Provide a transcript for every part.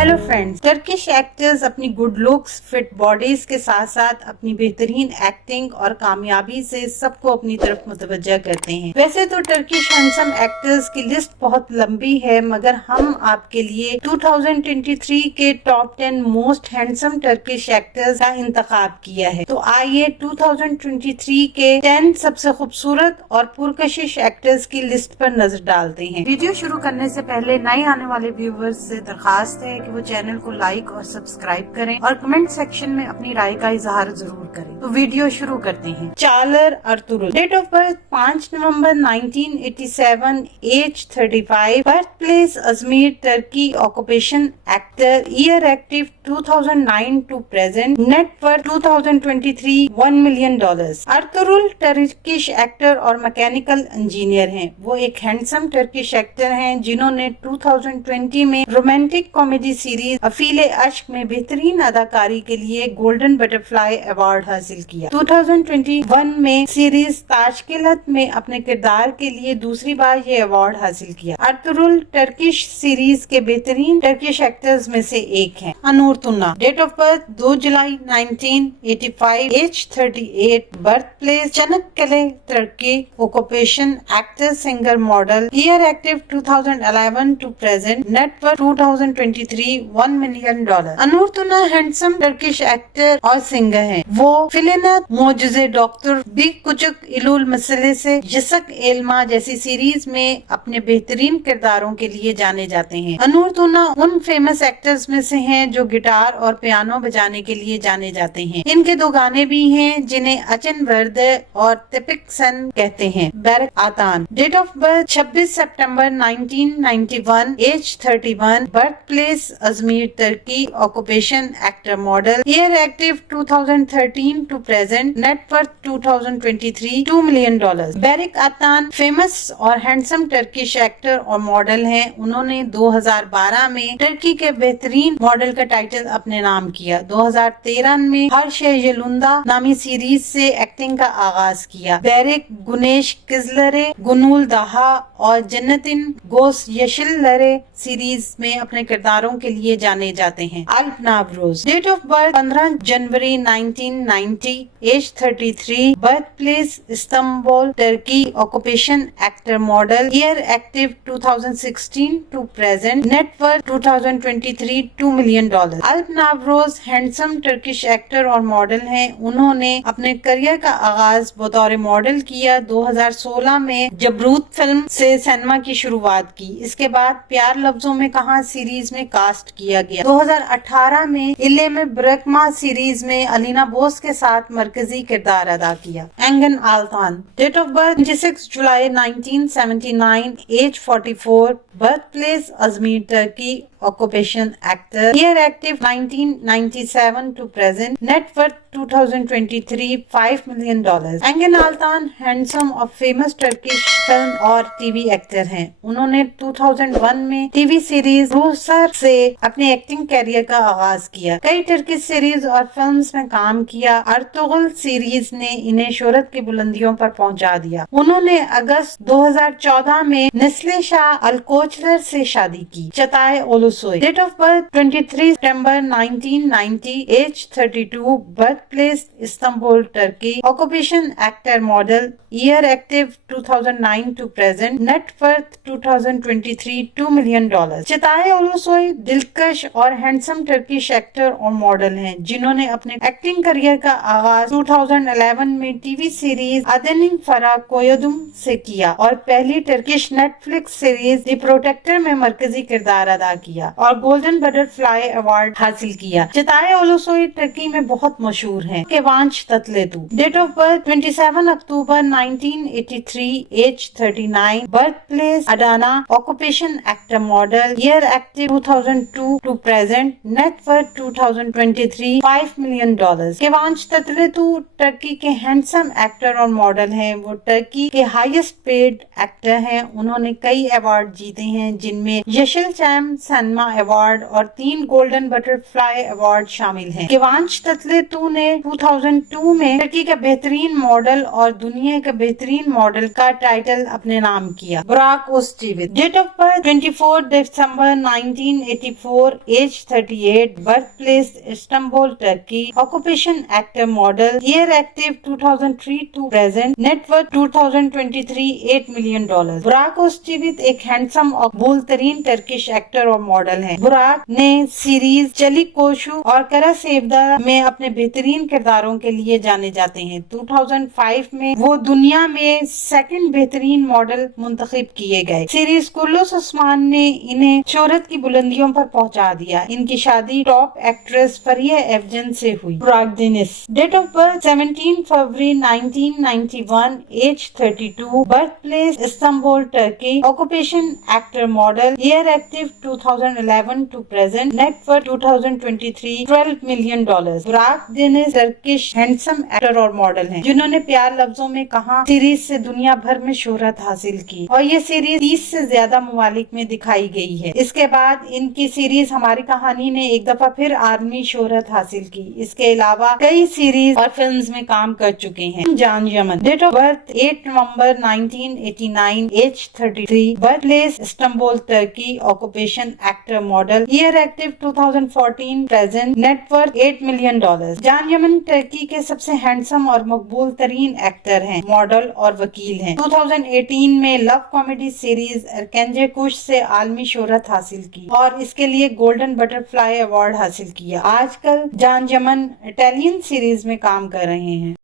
Hello friends, Turkish actors अपनी good looks, fit bodies के साथ साथ अपनी बेहतरीन एक्टिंग और कामयाबी से सबको अपनी तरफ मुतवज्जा करते हैं। वैसे तो टर्किश हैंडसम एक्टर्स की लिस्ट बहुत लंबी है, मगर हम आपके लिए 2023 के top 10 most handsome Turkish actors का इंतखाब किया है। तो आइए 2023 के 10 सबसे खूबसूरत और पुरकशिश एक्टर्स की लिस्ट पर नजर डालते हैं। वीडियो शुरू करने से पहले नए आने वाले व्यूवर्स से दरखास्त है कि वो चैनल को लाइक और सब्सक्राइब करें और कमेंट सेक्शन में अपनी राय का इजहार जरूर करें। तो वीडियो शुरू करते हैं। Caglar Ertugrul, date of birth 5 नवंबर 1987, age 35, birth place Ajmer, Turkey, occupation actor, year active 2009 to present, net worth 2023 $1 million. Ertugrul Turkish actor और मैकेनिकल इंजीनियर हैं। वो एक हैंडसम टर्किश एक्टर हैं जिन्होंने 2020 में रोमांटिक कॉमेडी सीरीज अफीले अश्क में बेहतरीन अदाकारी के लिए गोल्डन बटरफ्लाई अवार्ड हासिल किया। 2021 में सीरीज ताशकिलत में अपने किरदार के लिए दूसरी बार ये अवार्ड हासिल किया। अर्तुगरुल टर्किश सीरीज के बेहतरीन टर्किश एक्टर्स में से एक हैं। Onur Tuna, date of birth 2 जुलाई 1985, age 38, birth place Canakkale, Turkey, occupation actor, singer, model, year active 2011 to present, net worth 2023 $1 million. Onur Tuna handsome Turkish actor और singer हैं। वो फिलिनत, मोजज़े डॉक्टर, बिग कुचक इलुल मसले से, यसक एल्मा जैसी सीरीज में अपने बेहतरीन किरदारों के लिए जाने जाते हैं। अनूर तुन्ना उन फेमस एक्टर्स में से हैं जो गिटार और पियानो बजाने के लिए जाने जाते हैं। इनके 2 गाने भी हैं जिन्हें अचन वर्दे और तिपिक सन कहते हैं। Berk Atan, date of birth 26 सितंबर 1991, age 31, birth place Ajmer, Turkey, occupation actor, model, year active 2013 to present, net worth 2023 $2 million. Berk Atan famous और हैंडसम टर्किश एक्टर और मॉडल हैं। उन्होंने 2012 में टर्की के बेहतरीन मॉडल का टाइटल अपने नाम किया। 2013 में हर शे यलुंदा नामी सीरीज से एक्टिंग का आगाज किया। बैरिक गुनेश किजलरे, गुनूल दाहा और जन्नतिन गोस यशिलरे सीरीज में अपने किरदारों के लिए जाने जाते हैं। Alp Navruz, date of birth 15 जनवरी 1990, age 33, birth place Istanbul, Turkey, occupation actor, model, year active 2016 to present, net worth 2023 $2 million. Alp Navruz handsome Turkish actor और मॉडल हैं। उन्होंने अपने करियर का आगाज बतौर मॉडल किया। 2016 में जबरूत फिल्म से सिनेमा की शुरुआत की। इसके बाद प्यार लफ्जों में कहा सीरीज में कास्ट किया गया। 2018 में इले में ब्रेकमा सीरीज में अलीना बोस के साथ मरकजी किरदार अदा किया। Engin Altan, date of birth 26 July 1979, age 44, birth place Ajmer, Turkey, occupation actor, year active 1997 to present, net worth 2023 $5 million. Engin Altan handsome और फेमस टर्किश फिल्म और टीवी एक्टर हैं। उन्होंने 2001 में टीवी सीरीज रूसर से अपने एक्टिंग कैरियर का आगाज किया। कई टर्किश सीरीज और फिल्म्स में काम किया। अर्तुगरुल सीरीज ने इन्हें शोहरत की बुलंदियों पर पहुंचा दिया। उन्होंने अगस्त 2014 में नेस्ले शाह अलकोचलर से शादी की। Cagatay Ulusoy, date of birth 23 September 1990, age 32, birth place Istanbul, Turkey, occupation actor, model, year active 2009 to present, net worth 2023 $2 million. Cagatay Ulusoy दिलकश और हैंडसम टर्किश एक्टर और मॉडल हैं जिन्होंने अपने एक्टिंग करियर का आगाज 2011 में टीवी सीरीज अदेनिंग फरा कोयदुम से किया और पहली Turkish Netflix series the protector में मरकजी किरदार अदा किया और गोल्डन बटरफ्लाई अवार्ड हासिल किया। चताए ओलुसोई टर्की में बहुत मशहूर हैं। Kivanc Tatlitug, date of birth 27 October 1983, age 39, birth place Adana, occupation actor, model, year active 2002 to present, net worth 2023 $5 million. Kivanc Tatlitug Turkey के हैंडसम एक्टर और मॉडल हैं। वो टर्की के हाईएस्ट पेड एक्टर हैं। उन्होंने कई अवार्ड जीते हैं जिनमें यशिल चैम सन्मा अवार्ड और 3 गोल्डन बटरफ्लाई अवार्ड शामिल हैं। केवांच ततलेतू ने 2002 में टर्की का बेहतरीन मॉडल और दुनिया का बेहतरीन मॉडल का टाइटल अपने नाम किया। Burak Ozcivit, date of birth 24 December 1985, 1994, age 38, birthplace Istanbul, Turkey, occupation actor model, year active 2003 to present, net worth 2023 $8 million. बुराक ओज़चीवित एक हैंडसम और बोल्ड तरीन टर्किश एक्टर और मॉडल हैं। बुराक ने सीरीज चलिक कोशु और करा सेवदा में अपने बेहतरीन किरदारों के लिए जाने जाते हैं। 2005 में वो दुनिया में सेकंड बेहतरीन मॉडल मुंतखब किए गए। सीरीज कुल्लुस उस्मान ने इन्हें शोहरत की बुलंदियों पर पहुंचा दिया। इनकी शादी टॉप एक्ट्रेस फरिया एवजन से हुई। Burak Deniz, date of birth 17 February 1991, age 32, birth place Istanbul, Turkey, occupation actor model, year active 2011 to present, net worth 2023 $12 million. Burak Deniz Turkish handsome actor और मॉडल हैं जिन्होंने प्यार लफ्जों में कहा सीरीज से दुनिया भर में शोहरत हासिल की और ये सीरीज 30 से ज्यादा ममालिक में दिखाई गई है। इसके बाद इनकी सीरीज हमारी कहानी ने एक दफा फिर आर्मी शोहरत हासिल की। इसके अलावा कई सीरीज और फिल्म्स में काम कर चुके हैं। Can Yaman, date of birth 8 November 1989, age 33, birth place Istanbul, Turkey, occupation actor model, year active 2014 present, net worth $8 million. Can Yaman Turkey के सबसे हैंडसम और मकबूल तरीन एक्टर हैं, मॉडल और वकील हैं। 2018 में लव कॉमेडी सीरीज एरकेंजे कुश से आलमी शोहरत हासिल की और इसके लिए गोल्डन बटरफ्लाई अवार्ड हासिल किया। आजकल जान यमन इटालियन सीरीज में काम कर रहे हैं।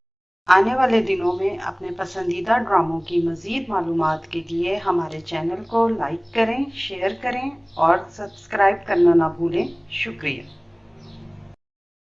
आने वाले दिनों में अपने पसंदीदा ड्रामों की मजीद मालूमात के लिए हमारे चैनल को लाइक करें, शेयर करें और सब्सक्राइब करना ना भूलें। शुक्रिया।